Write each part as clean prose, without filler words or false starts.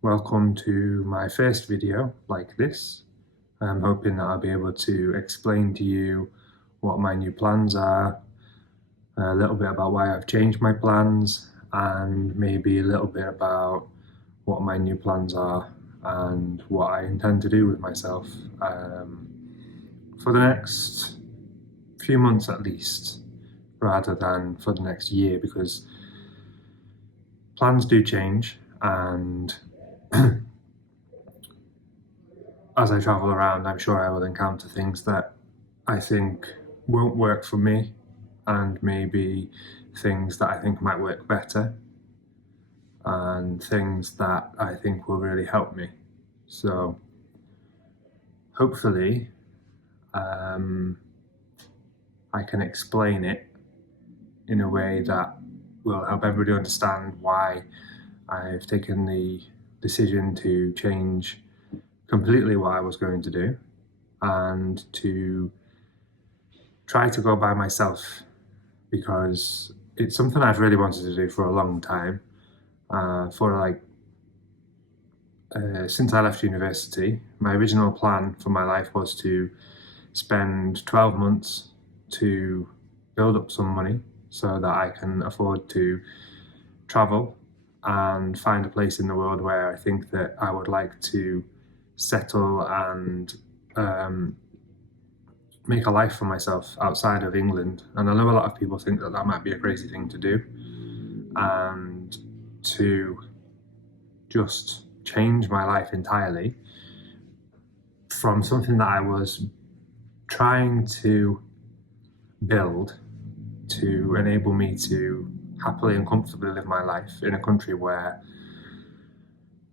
Welcome to my first video like this. I'm hoping that I'll be able to explain to you what my new plans are, a little bit about why I've changed my plans, and maybe a little bit about what my new plans are and what I intend to do with myself for the next few months at least, rather than for the next year, because plans do change, and as I travel around, I'm sure I will encounter things that I think won't work for me, and maybe things that I think might work better, and things that I think will really help me. So hopefully I can explain it in a way that will help everybody understand why I've taken the decision to change completely what I was going to do, and to try to go by myself, because it's something I've really wanted to do for a long time. Since I left university, my original plan for my life was to spend 12 months to build up some money so that I can afford to travel and find a place in the world where I think that I would like to settle and make a life for myself outside of England. And I know a lot of people think that that might be a crazy thing to do, and to just change my life entirely from something that I was trying to build to enable me to happily and comfortably live my life in a country where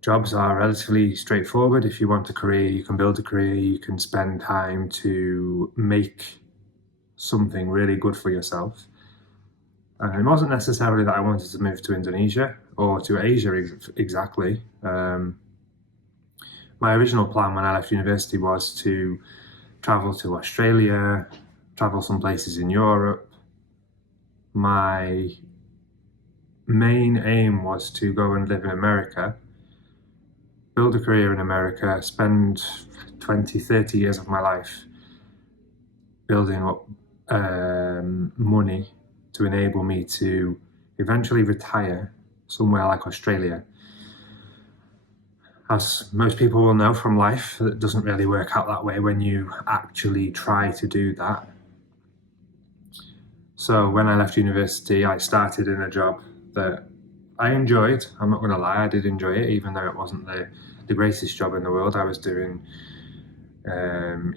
jobs are relatively straightforward. If you want a career, you can build a career, you can spend time to make something really good for yourself. And it wasn't necessarily that I wanted to move to Indonesia or to Asia exactly. My original plan when I left university was to travel to Australia, travel some places in Europe. My main aim was to go and live in America, build a career in America, spend 20, 30 years of my life building up money to enable me to eventually retire somewhere like Australia. As most people will know from life, it doesn't really work out that way when you actually try to do that. So when I left university, I started in a job that I enjoyed. I'm not going to lie, I did enjoy it, even though it wasn't the greatest job in the world. I was doing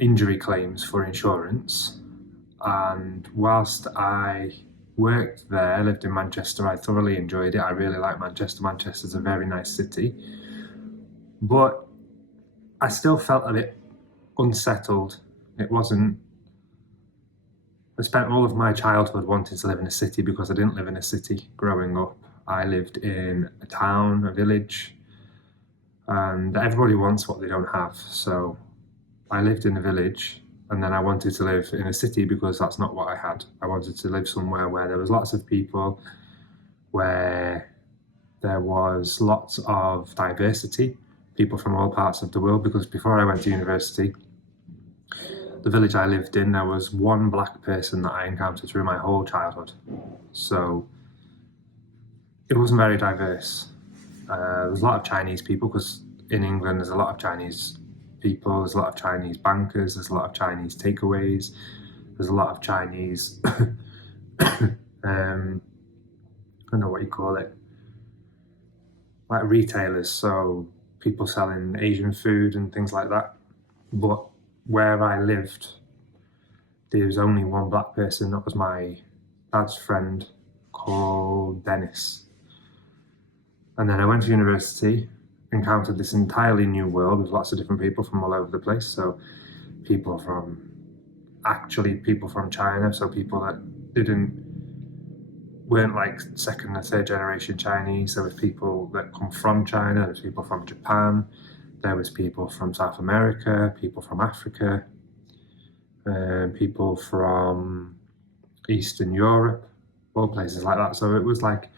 injury claims for insurance. And whilst I worked there, lived in Manchester, I thoroughly enjoyed it. I really like Manchester. Manchester's a very nice city. But I still felt a bit unsettled. I spent all of my childhood wanting to live in a city because I didn't live in a city growing up. I lived in a town, a village, and everybody wants what they don't have. So I lived in a village, and then I wanted to live in a city because that's not what I had. I wanted to live somewhere where there was lots of people, where there was lots of diversity, people from all parts of the world, because before I went to university, the village I lived in, there was one black person that I encountered through my whole childhood. So it wasn't very diverse. There's a lot of Chinese people, because in England there's a lot of Chinese people, there's a lot of Chinese bankers, there's a lot of Chinese takeaways, there's a lot of Chinese, I don't know what you call it, like retailers, so people selling Asian food and things like that. But where I lived, there was only one black person. That was my dad's friend called Dennis. And then I went to university, encountered this entirely new world with lots of different people from all over the place. So people from China, so people that weren't like second and third generation Chinese. There was people that come from China, there was people from Japan, there was people from South America, people from Africa, people from Eastern Europe, all places like that. So it was like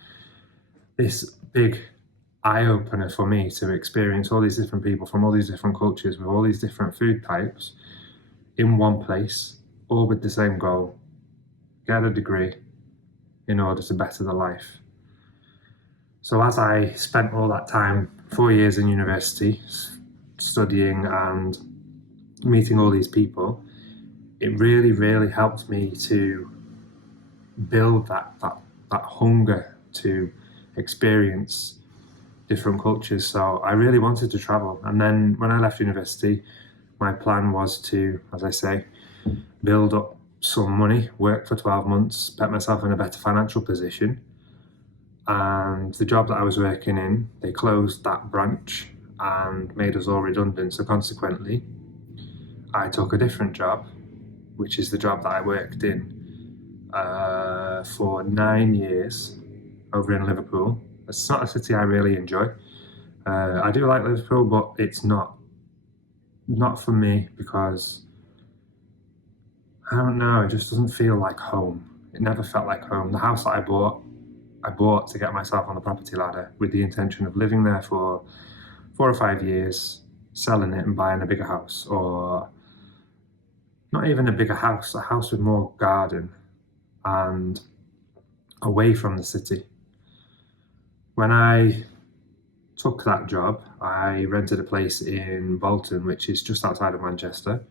this big eye-opener for me to experience all these different people from all these different cultures with all these different food types in one place, all with the same goal: get a degree in order to better their life. So as I spent all that time, 4 years in university, studying and meeting all these people, it really, really helped me to build that hunger to experience different cultures. So I really wanted to travel. And then when I left university, my plan was to, as I say, build up some money, work for 12 months, put myself in a better financial position. And the job that I was working in, they closed that branch and made us all redundant. So consequently, I took a different job, which is the job that I worked in for 9 years over in Liverpool. It's not a city I really enjoy. I do like Liverpool, but it's not for me because, I don't know, it just doesn't feel like home. It never felt like home. The house that I bought to get myself on the property ladder with the intention of living there for 4 or 5 years, selling it and buying a bigger house, or not even a bigger house, a house with more garden and away from the city. When I took that job, I rented a place in Bolton, which is just outside of Manchester,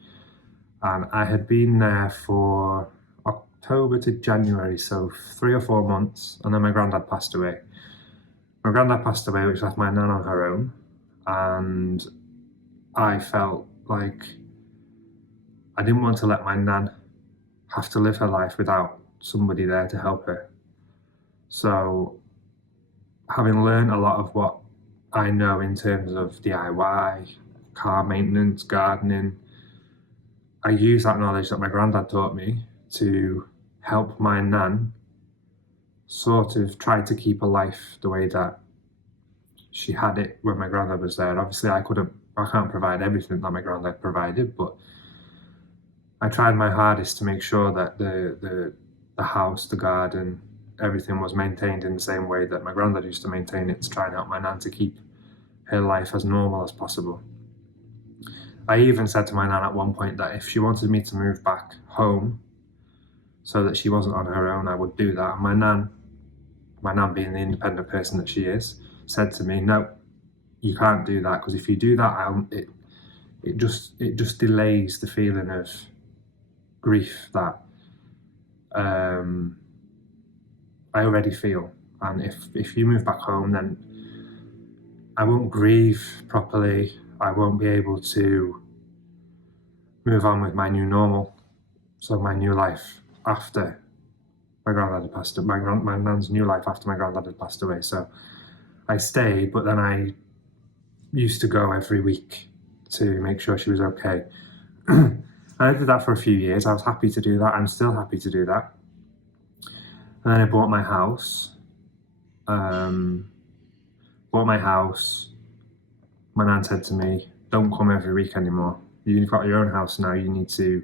and I had been there for October to January, so 3 or 4 months, and then my granddad passed away. My granddad passed away, which left my nan on her own, and I felt like I didn't want to let my nan have to live her life without somebody there to help her. So, having learned a lot of what I know in terms of DIY, car maintenance, gardening, I use that knowledge that my granddad taught me to help my nan sort of try to keep a life the way that she had it when my granddad was there. Obviously, I can't provide everything that my granddad provided, but I tried my hardest to make sure that the house, the garden, everything was maintained in the same way that my granddad used to maintain it, to try and help my nan to keep her life as normal as possible. I even said to my nan at one point that if she wanted me to move back home so that she wasn't on her own, I would do that. And my nan being the independent person that she is, said to me, no, you can't do that, because if you do that, it just delays the feeling of grief that I already feel. And if you move back home, then I won't grieve properly. I won't be able to move on with my new normal. So my new life after my granddad had passed away, my nan's new life after my granddad had passed away. So I stayed, but then I used to go every week to make sure she was okay. And I did that for a few years. I was happy to do that. I'm still happy to do that. And then I bought my house. My nan said to me, don't come every week anymore. You've got your own house now. You need to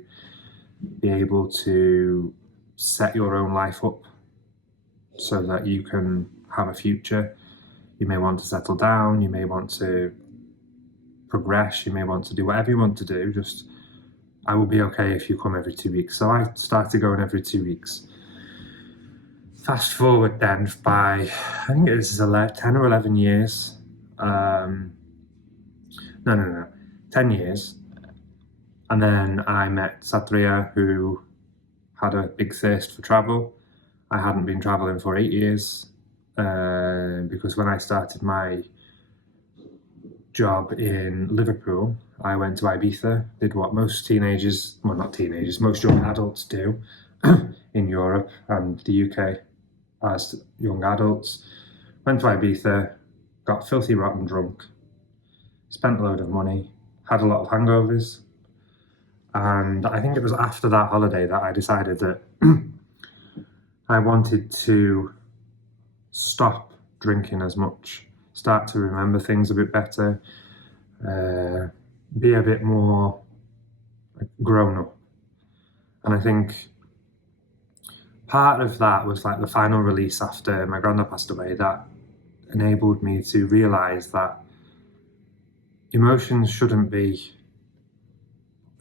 be able to set your own life up so that you can have a future. You may want to settle down. You may want to progress. You may want to do whatever you want to do. Just, I will be okay if you come every 2 weeks. So I started going every 2 weeks. Fast forward then by, I think this is 10 or 11 years. 10 years. And then I met Satria, who had a big thirst for travel. I hadn't been traveling for 8 years because when I started my job in Liverpool, I went to Ibiza, did what most most young adults do in Europe and the UK as young adults. Went to Ibiza, got filthy rotten drunk, spent a load of money, had a lot of hangovers. And I think it was after that holiday that I decided that I wanted to stop drinking as much, start to remember things a bit better, be a bit more grown up. And I think part of that was like the final release after my granddad passed away, that enabled me to realise that emotions shouldn't be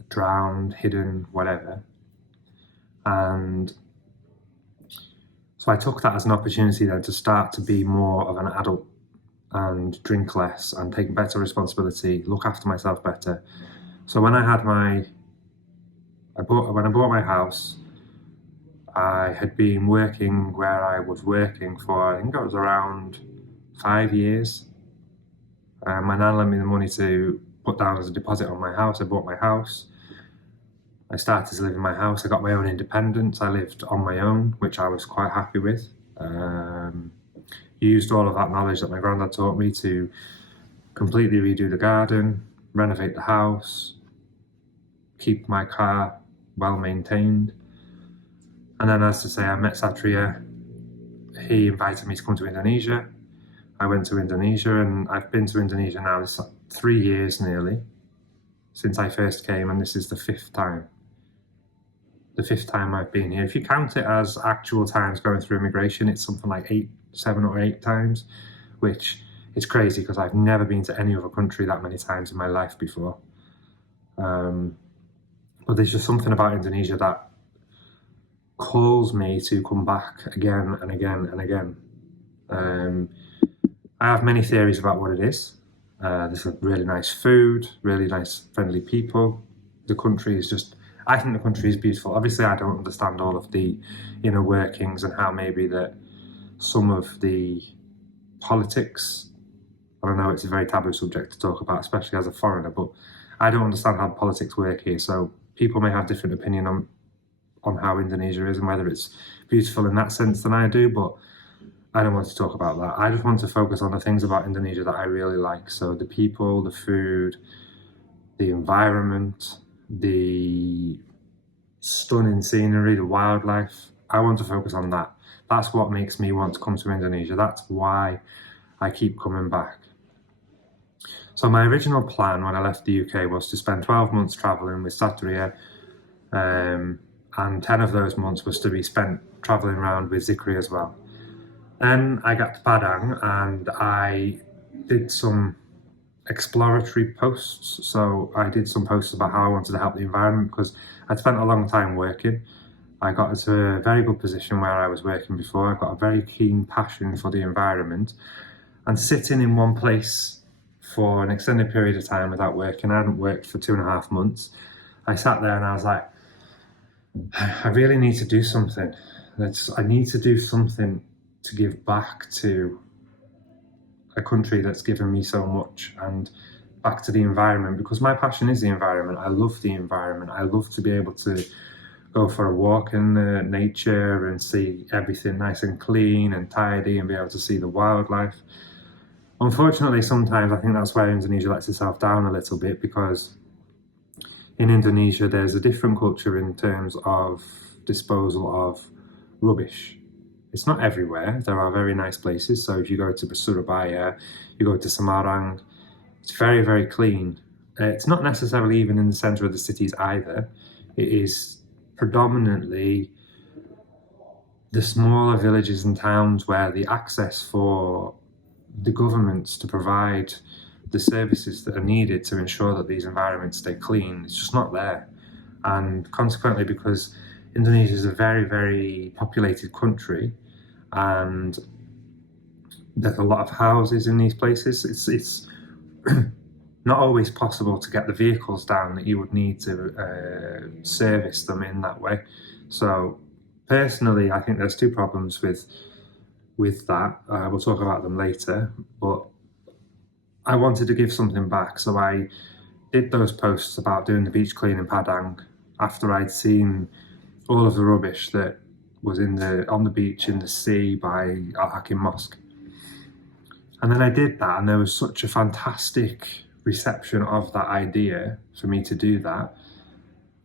drowned, hidden, whatever. And so I took that as an opportunity then to start to be more of an adult and drink less and take better responsibility, look after myself better. So when I bought my house, I had been working where I was working for, I think it was around 5 years. My nan lent me the money to put down as a deposit on my house. I bought my house. I started to live in my house. I got my own independence. I lived on my own, which I was quite happy with. Used all of that knowledge that my granddad taught me to completely redo the garden, renovate the house, keep my car well maintained. And then, as to say, I met Satria. He invited me to come to Indonesia. I went to Indonesia, and I've been to Indonesia now. It's 3 years nearly since I first came, and this is the 5th time. The 5th time I've been here. If you count it as actual times going through immigration, it's something like 7 or 8 times, which is crazy because I've never been to any other country that many times in my life before. But there's just something about Indonesia that calls me to come back again and again and again. I have many theories about what it is. There's a really nice food, really nice friendly people. The country is just, I think the country is beautiful. Obviously I don't understand all of the inner workings and how maybe that some of the politics, I don't know, it's a very taboo subject to talk about, especially as a foreigner, but I don't understand how politics work here. So people may have different opinion on how Indonesia is and whether it's beautiful in that sense than I do, but I don't want to talk about that. I just want to focus on the things about Indonesia that I really like. So the people, the food, the environment, the stunning scenery, the wildlife. I want to focus on that. That's what makes me want to come to Indonesia. That's why I keep coming back. So my original plan when I left the UK was to spend 12 months traveling with Satria, and 10 of those months was to be spent traveling around with Zikri as well. Then I got to Padang and I did some exploratory posts. So I did some posts about how I wanted to help the environment because I'd spent a long time working. I got into a very good position where I was working before. I've got a very keen passion for the environment, and sitting in one place for an extended period of time without working, I hadn't worked for 2.5 months. I sat there and I was like, I really need to do something. I need to do something to give back to a country that's given me so much and back to the environment, because my passion is the environment. I love the environment. I love to be able to go for a walk in nature and see everything nice and clean and tidy and be able to see the wildlife. Unfortunately, sometimes I think that's where Indonesia lets itself down a little bit, because in Indonesia there's a different culture in terms of disposal of rubbish. It's not everywhere. There are very nice places. So if you go to Surabaya, you go to Semarang, it's very, very clean. It's not necessarily even in the centre of the cities either. It is predominantly the smaller villages and towns where the access for the governments to provide the services that are needed to ensure that these environments stay clean, it's just not there. And consequently, because Indonesia is a very, very populated country, and there's a lot of houses in these places, it's not always possible to get the vehicles down that you would need to service them in that way. So personally, I think there's 2 problems with that. We'll talk about them later, but I wanted to give something back. So I did those posts about doing the beach clean in Padang after I'd seen all of the rubbish that was on the beach, in the sea by Al-Hakim Mosque. And then I did that, and there was such a fantastic reception of that idea for me to do that,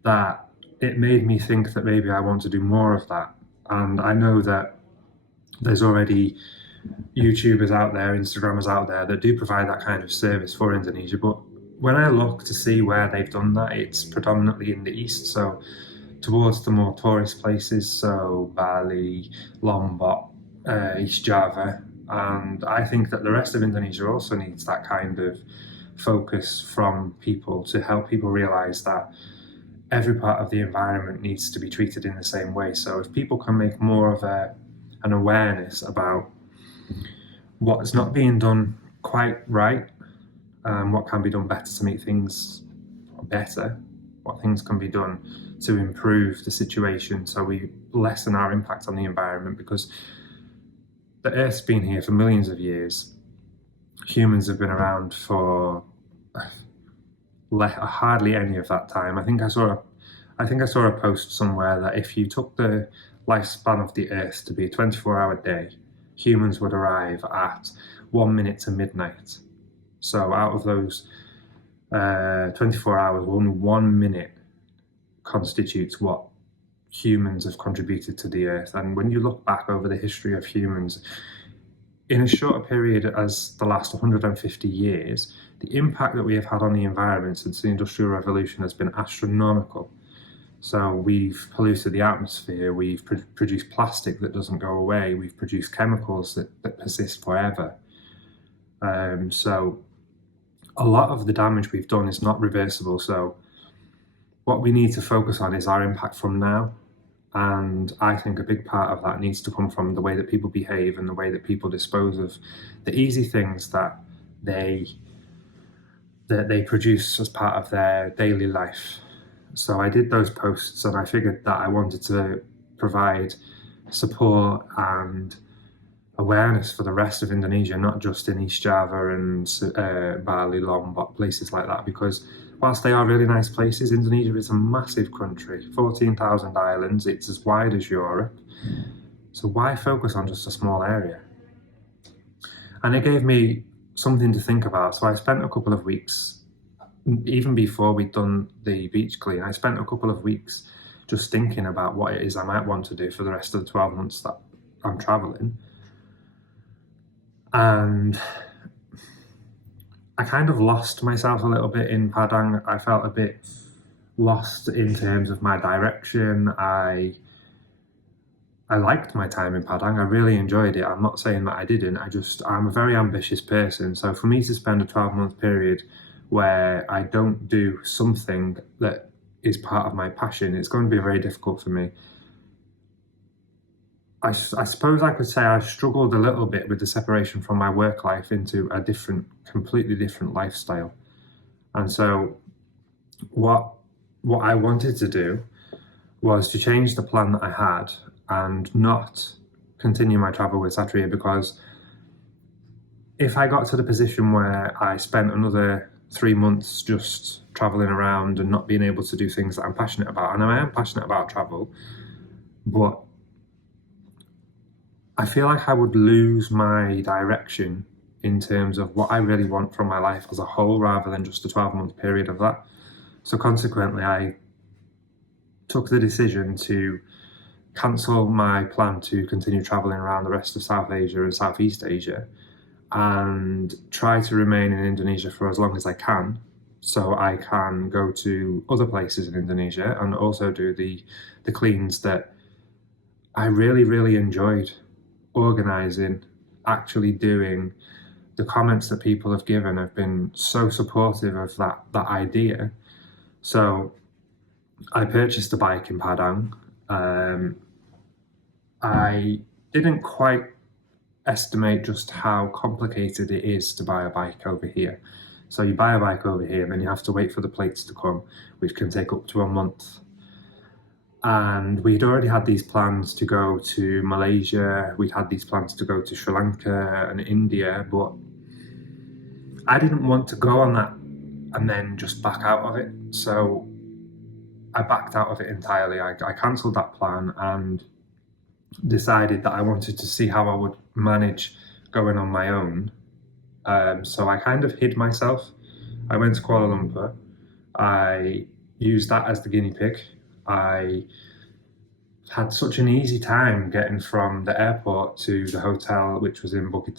that it made me think that maybe I want to do more of that. And I know that there's already YouTubers out there, Instagrammers out there that do provide that kind of service for Indonesia, but when I look to see where they've done that, it's predominantly in the east, so towards the more tourist places, so Bali, Lombok, East Java, And I think that the rest of Indonesia also needs that kind of focus from people to help people realise that every part of the environment needs to be treated in the same way. So if people can make more of an awareness about what's not being done quite right, what can be done better to make things better, what things can be done to improve the situation so we lessen our impact on the environment, because the Earth's been here for millions of years. Humans have been around for hardly any of that time. I think I saw a post somewhere that if you took the lifespan of the Earth to be a 24-hour day, humans would arrive at 1 minute to midnight. So out of those 24 hours, only 1 minute constitutes what humans have contributed to the Earth. And when you look back over the history of humans, in as short a period as the last 150 years, the impact that we have had on the environment since the Industrial Revolution has been astronomical. So we've polluted the atmosphere, we've produced plastic that doesn't go away, we've produced chemicals that persist forever. So a lot of the damage we've done is not reversible. So what we need to focus on is our impact from now. And I think a big part of that needs to come from the way that people behave and the way that people dispose of the easy things that they produce as part of their daily life. So I did those posts and I figured that I wanted to provide support and awareness for the rest of Indonesia, not just in East Java and Bali, Lombok, places like that, because whilst they are really nice places, Indonesia is a massive country, 14,000 islands, it's as wide as Europe. So why focus on just a small area? And it gave me something to think about. So I spent a couple of weeks, even before we'd done the beach clean, I spent a couple of weeks just thinking about what it is I might want to do for the rest of the 12 months that I'm traveling. And I kind of lost myself a little bit in Padang. I felt a bit lost in terms of my direction. I liked my time in Padang. I really enjoyed it. I'm not saying that I didn't. I'm a very ambitious person. So for me to spend a 12-month period where I don't do something that is part of my passion, it's going to be very difficult for me. I suppose I could say I struggled a little bit with the separation from my work life into a completely different lifestyle. And so what I wanted to do was to change the plan that I had and not continue my travel with Satria, because if I got to the position where I spent another 3 months just traveling around and not being able to do things that I'm passionate about, and I am passionate about travel, but I feel like I would lose my direction in terms of what I really want from my life as a whole, rather than just a 12-month period of that. So consequently, I took the decision to cancel my plan to continue traveling around the rest of South Asia and Southeast Asia and try to remain in Indonesia for as long as I can, so I can go to other places in Indonesia and also do the cleans that I really, really enjoyed organising, actually doing. The comments that people have given have been so supportive of that idea. So I purchased a bike in Padang. I didn't quite estimate just how complicated it is to buy a bike over here. So you buy a bike over here and then you have to wait for the plates to come, which can take up to a month. And we'd already had these plans to go to Malaysia, we'd had these plans to go to Sri Lanka and India, but I didn't want to go on that and then just back out of it. So I backed out of it entirely. I cancelled that plan and decided that I wanted to see how I would manage going on my own. So I kind of hid myself. I went to Kuala Lumpur. I used that as the guinea pig. I had such an easy time getting from the airport to the hotel, which was in Bukit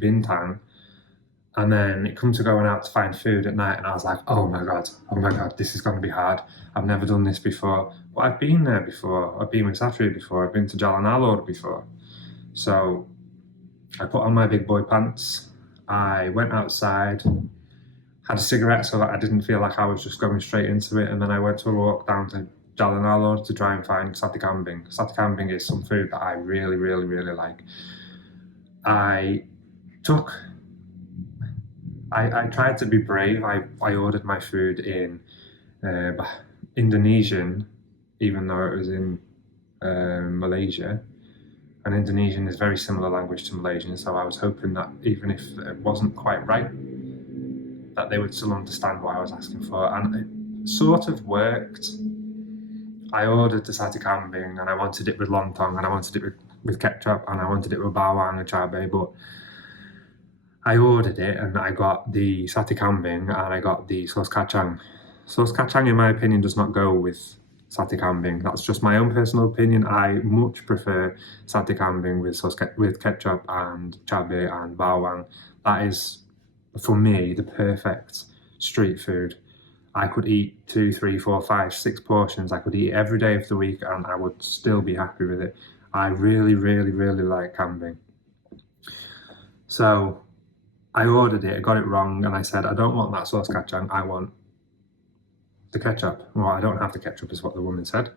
Bintang. And then it come to going out to find food at night, and I was like, oh my God, this is going to be hard. I've never done this before. But I've been there before. I've been with Satri before. I've been to Jalan Alor before. So I put on my big boy pants, I went outside, had a cigarette so that I didn't feel like I was just going straight into it, and then I went to a walk down to Jalan to try and find sate kambing. Sate kambing is some food that I really, really, really like. I tried to be brave. I ordered my food in Indonesian, even though it was in Malaysia. And Indonesian is very similar language to Malaysian, so I was hoping that even if it wasn't quite right, that they would still understand what I was asking for. And it sort of worked. I ordered the sate kambing, and I wanted it with lontong, and I wanted it with ketchup, and I wanted it with bawang and cabai, but I ordered it and I got the sate kambing and I got the sauce kacang. Sauce kacang, in my opinion, does not go with sate kambing. That's just my own personal opinion. I much prefer sate kambing with ketchup and cabai and bawang. That is, for me, the perfect street food. I could eat 2, 3, 4, 5, 6 portions. I could eat every day of the week and I would still be happy with it. I really, really, really like kambing. So I ordered it, I got it wrong, and I said, I don't want that sauce kacang, I want the ketchup. Well, I don't have the ketchup, is what the woman said.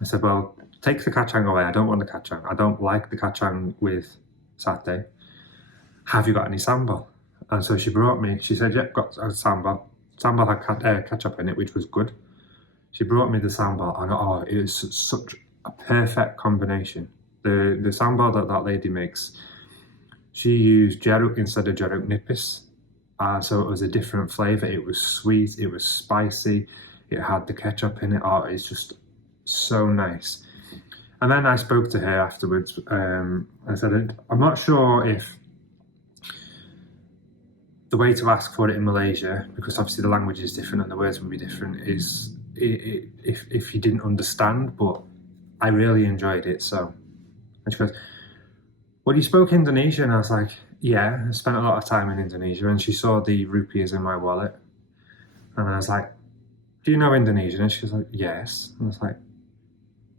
I said, well, take the kacang away, I don't want the kacang. I don't like the kacang with satay. Have you got any sambal? And so she brought me, she said, yep, got a sambal. Sambal had ketchup in it, which was good. She brought me the sambal, and oh, it was such a perfect combination. The sambal that lady makes, she used jeruk instead of jeruk nipis, so it was a different flavour. It was sweet, it was spicy, it had the ketchup in it. Oh, it's just so nice. And then I spoke to her afterwards. I said, I'm not sure if the way to ask for it in Malaysia, because obviously the language is different and the words would be different, is if you didn't understand, but I really enjoyed it. So, and she goes, well, you spoke Indonesian? I was like, yeah, I spent a lot of time in Indonesia. And she saw the rupees in my wallet. And I was like, do you know Indonesian? And she was like, yes. And I was like,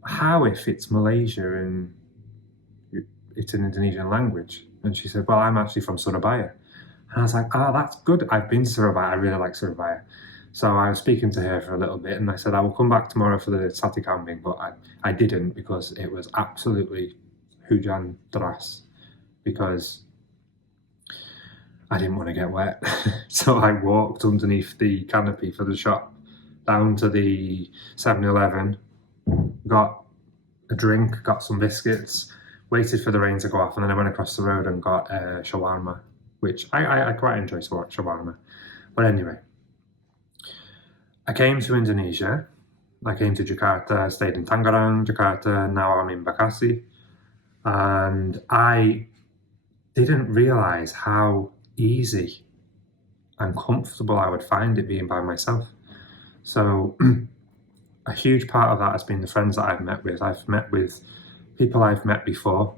how if it's Malaysia and it's an Indonesian language? And she said, well, I'm actually from Surabaya. And I was like, oh, that's good. I've been to Surabaya. I really like Surabaya. So I was speaking to her for a little bit and I said, I will come back tomorrow for the sate kambing, but I didn't because it was absolutely hujan deras, because I didn't want to get wet. So I walked underneath the canopy for the shop down to the 7-Eleven, got a drink, got some biscuits, waited for the rain to go off, and then I went across the road and got shawarma, which I quite enjoy shawarma. But anyway, I came to Indonesia. I came to Jakarta, stayed in Tangerang, Jakarta, now I'm in Bekasi. And I didn't realise how easy and comfortable I would find it being by myself. So a huge part of that has been the friends that I've met with. I've met with people I've met before,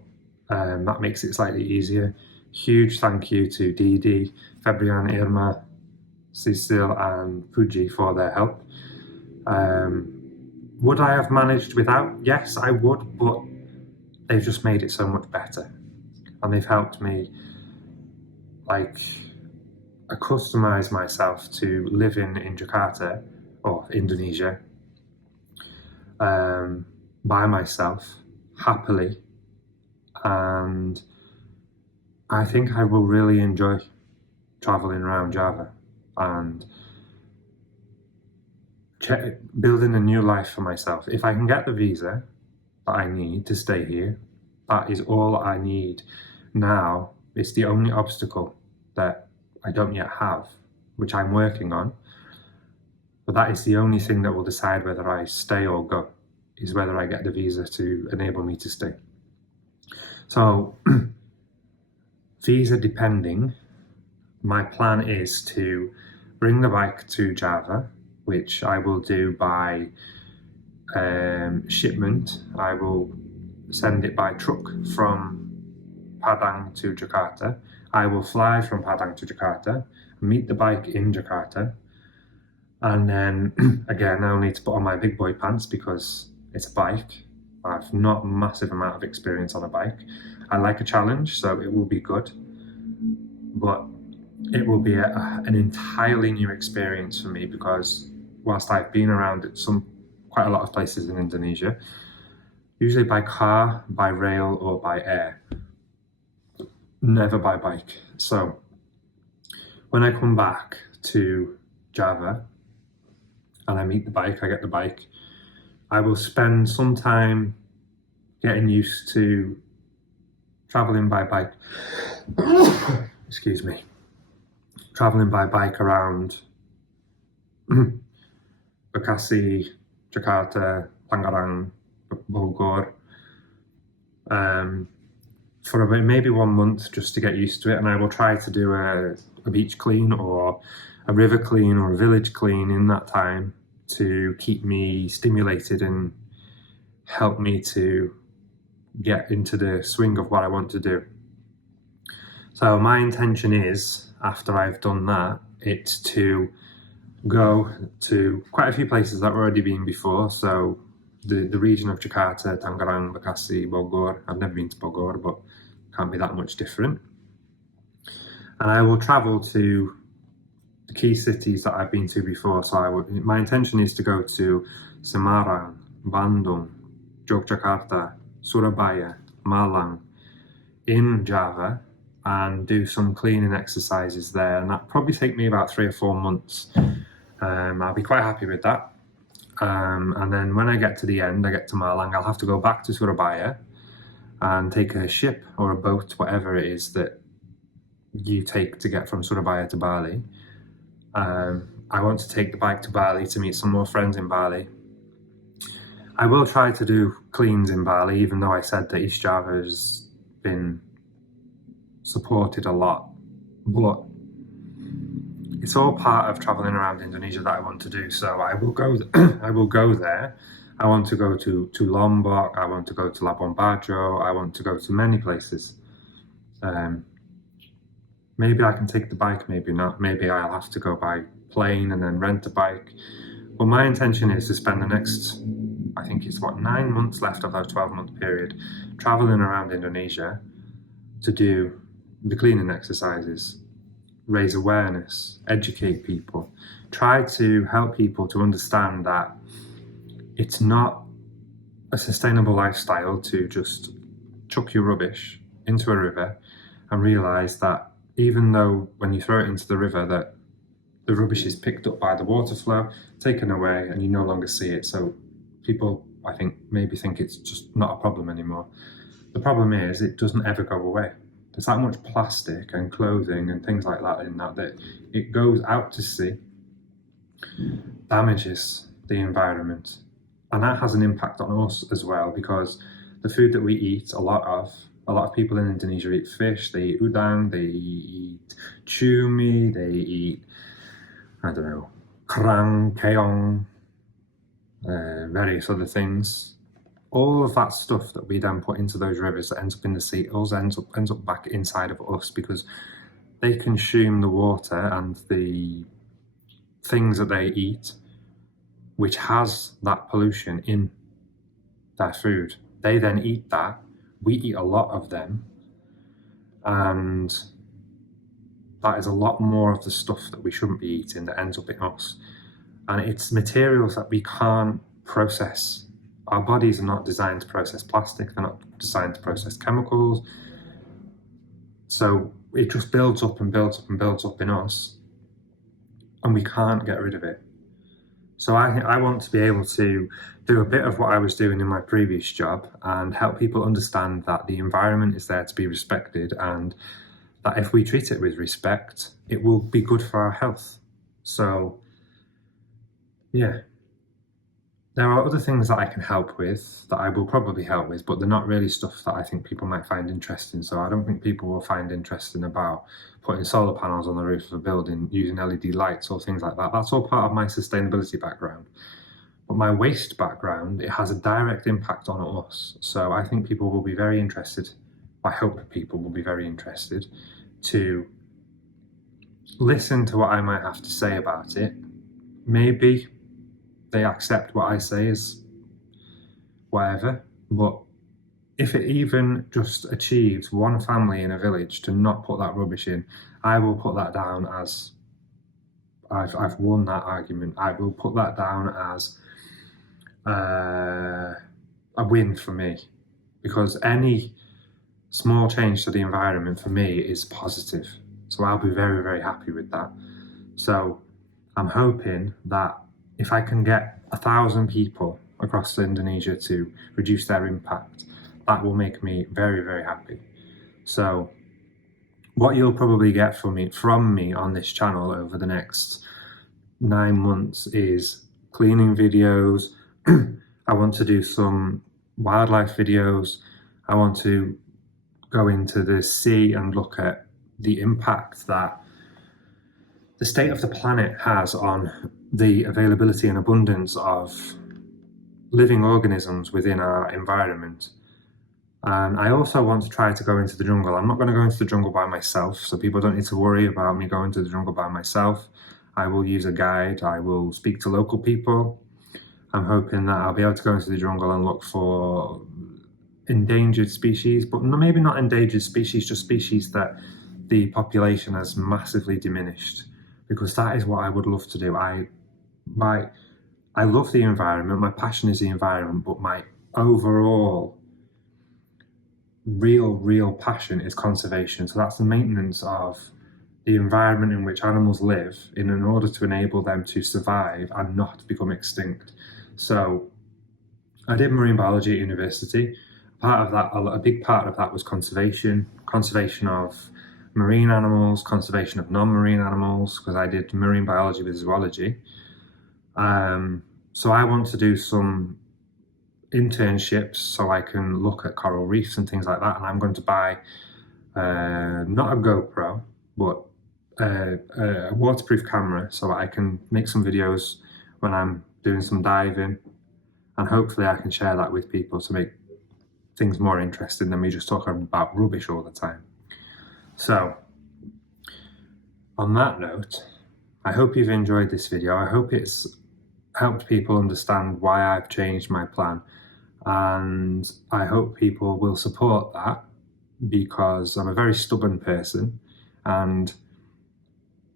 that makes it slightly easier. Huge thank you to Didi, Fabian, Irma, Cecile and Puji for their help. Would I have managed without? Yes, I would, but they've just made it so much better. And they've helped me like accustamize myself to living in Jakarta or Indonesia by myself, happily. And I think I will really enjoy traveling around Java and building a new life for myself. If I can get the visa that I need to stay here, that is all I need now. It's the only obstacle that I don't yet have, which I'm working on. But that is the only thing that will decide whether I stay or go, is whether I get the visa to enable me to stay. So, visa depending, my plan is to bring the bike to Java, which I will do by shipment. I will send it by truck from Padang to Jakarta. I will fly from Padang to Jakarta, meet the bike in Jakarta, and then again I'll need to put on my big boy pants because it's a bike. I've not a massive amount of experience on a bike. I like a challenge, so it will be good, but it will be an entirely new experience for me, because whilst I've been around quite a lot of places in Indonesia, usually by car, by rail, or by air, never by bike. So when I come back to Java and I meet the bike, I get the bike, I will spend some time getting used to traveling by bike. Excuse me. Traveling by bike around Bekasi, Jakarta, Tangerang, Bogor, for about maybe 1 month, just to get used to it. And I will try to do a beach clean or a river clean or a village clean in that time to keep me stimulated and help me to get into the swing of what I want to do. So my intention is, after I've done that, it's to go to quite a few places that I've already been before. So the region of Jakarta, Tangerang, Bekasi, Bogor. I've never been to Bogor, but can't be that much different. And I will travel to the key cities that I've been to before. So my intention is to go to Semarang, Bandung, Yogyakarta, Surabaya, Malang, in Java, and do some cleaning exercises there. And that probably take me about 3 or 4 months. I'll be quite happy with that. And then when I get to the end, I get to Malang, I'll have to go back to Surabaya and take a ship or a boat, whatever it is that you take to get from Surabaya to Bali. I want to take the bike to Bali to meet some more friends in Bali. I will try to do cleans in Bali, even though I said that East Java has been supported a lot, but it's all part of traveling around Indonesia that I want to do. So I will go I will go there. I want to go to Lombok, I want to go to Labuan Bajo, I want to go to many places. Maybe I can take the bike, maybe not. Maybe I'll have to go by plane and then rent a bike. But my intention is to spend the next, I think it's 9 months left of our 12-month period, traveling around Indonesia to do the cleaning exercises, raise awareness, educate people, try to help people to understand that it's not a sustainable lifestyle to just chuck your rubbish into a river and realize that even though when you throw it into the river that the rubbish is picked up by the water flow, taken away, and you no longer see it. So people, I think, maybe think it's just not a problem anymore. The problem is it doesn't ever go away. There's that much plastic and clothing and things like that in that it goes out to sea, damages the environment. And that has an impact on us as well, because the food that we eat, a lot of people in Indonesia eat fish, they eat udang, they eat cumi, they eat, I don't know, kerang, keong, various other things. All of that stuff that we then put into those rivers that ends up in the sea also ends up back inside of us, because they consume the water and the things that they eat, which has that pollution in their food. They then eat that. We eat a lot of them, and that is a lot more of the stuff that we shouldn't be eating that ends up in us. And it's materials that we can't process. Our bodies are not designed to process plastic, they're not designed to process chemicals. So it just builds up and builds up and builds up in us, and we can't get rid of it. So I want to be able to do a bit of what I was doing in my previous job and help people understand that the environment is there to be respected, and that if we treat it with respect, it will be good for our health. So, yeah. There are other things that I can help with, that I will probably help with, but they're not really stuff that I think people might find interesting. So I don't think people will find interesting about putting solar panels on the roof of a building, using LED lights or things like that. That's all part of my sustainability background. But my waste background, it has a direct impact on us. So I think people will be very interested, I hope people will be very interested to listen to what I might have to say about it. Maybe they accept what I say as whatever, but if it even just achieves one family in a village to not put that rubbish in, I will put that down as I've won that argument. I will put that down as a win for me, because any small change to the environment for me is positive. So I'll be very, very happy with that. So I'm hoping that if I can get 1,000 people across Indonesia to reduce their impact, that will make me very, very happy. So what you'll probably get from me on this channel over the next 9 months is cleaning videos. I want to do some wildlife videos. I want to go into the sea and look at the impact that the state of the planet has on the availability and abundance of living organisms within our environment. And I also want to try to go into the jungle. I'm not going to go into the jungle by myself, so people don't need to worry about me going to the jungle by myself. I will use a guide. I will speak to local people. I'm hoping that I'll be able to go into the jungle and look for endangered species, but maybe not endangered species, just species that the population has massively diminished, because that is what I would love to do. I love the environment. My passion is the environment, but my overall real passion is conservation. So that's the maintenance of the environment in which animals live in order to enable them to survive and not become extinct. So I did marine biology at university. Part of that, a big part of that was conservation of marine animals, conservation of non-marine animals, because I did marine biology with zoology. So I want to do some internships so I can look at coral reefs and things like that, and I'm going to buy not a GoPro, but a waterproof camera so I can make some videos when I'm doing some diving, and hopefully I can share that with people to make things more interesting than me just talking about rubbish all the time. So on that note, I hope you've enjoyed this video. I hope it's helped people understand why I've changed my plan, and I hope people will support that, because I'm a very stubborn person, and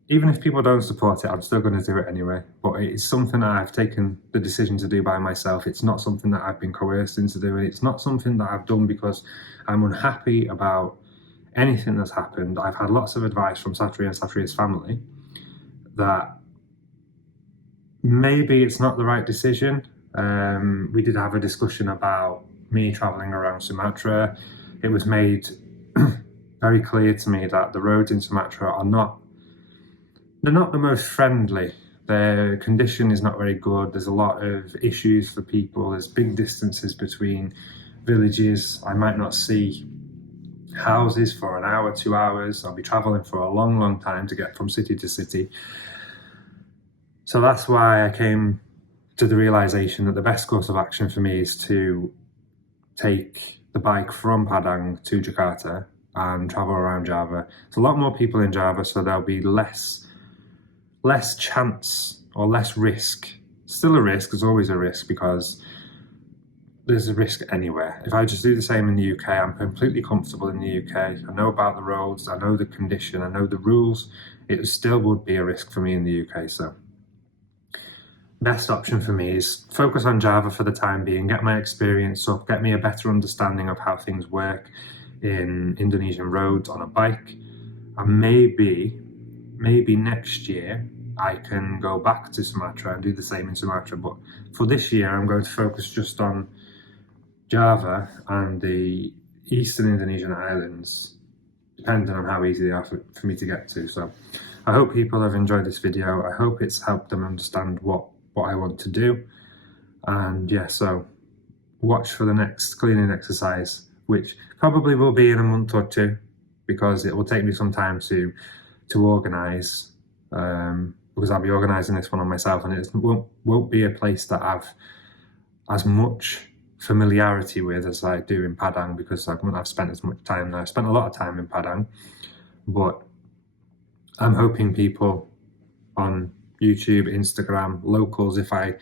even if people don't support it, I'm still going to do it anyway. But it's something that I've taken the decision to do by myself. It's not something that I've been coerced into doing. It's not something that I've done because I'm unhappy about anything that's happened. I've had lots of advice from Satri and Satri's family that maybe it's not the right decision. We did have a discussion about me traveling around Sumatra. It was made very clear to me that the roads in Sumatra are not the most friendly. Their condition is not very good. There's a lot of issues for people. There's big distances between villages. I might not see houses for an hour, 2 hours. I'll be traveling for a long time to get from city to city. So that's why I came to the realization that the best course of action for me is to take the bike from Padang to Jakarta and travel around Java. There's a lot more people in Java, so there'll be less chance or less risk. Still a risk, there's always a risk, because there's a risk anywhere. If I just do the same in the UK, I'm completely comfortable in the UK. I know about the roads, I know the condition, I know the rules. It still would be a risk for me in the UK. So best option for me is focus on Java for the time being, get my experience up, get me a better understanding of how things work in Indonesian roads on a bike, and maybe next year I can go back to Sumatra and do the same in Sumatra. But for this year, I'm going to focus just on Java and the eastern Indonesian islands, depending on how easy they are for me to get to. So I hope people have enjoyed this video. I hope it's helped them understand what I want to do. And yeah, so watch for the next cleaning exercise, which probably will be in a month or two, because it will take me some time to organise, because I'll be organising this one on myself, and it won't be a place that I've as much familiarity with as I do in Padang, because I won't have spent as much time there. I spent a lot of time in Padang, but I'm hoping people on YouTube, Instagram, locals, if I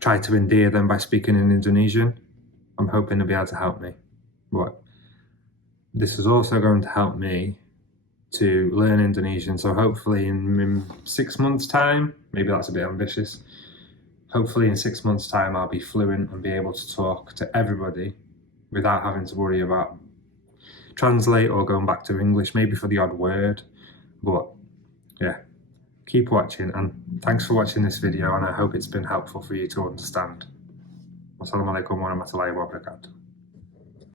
try to endear them by speaking in Indonesian, I'm hoping to be able to help me. But this is also going to help me to learn Indonesian. So hopefully in 6 months' time, maybe that's a bit ambitious, hopefully in 6 months' time I'll be fluent and be able to talk to everybody without having to worry about translate or going back to English, maybe for the odd word. But yeah, keep watching, and thanks for watching this video, and I hope it's been helpful for you to understand. Wassalamualaikum warahmatullahi wabarakatuh.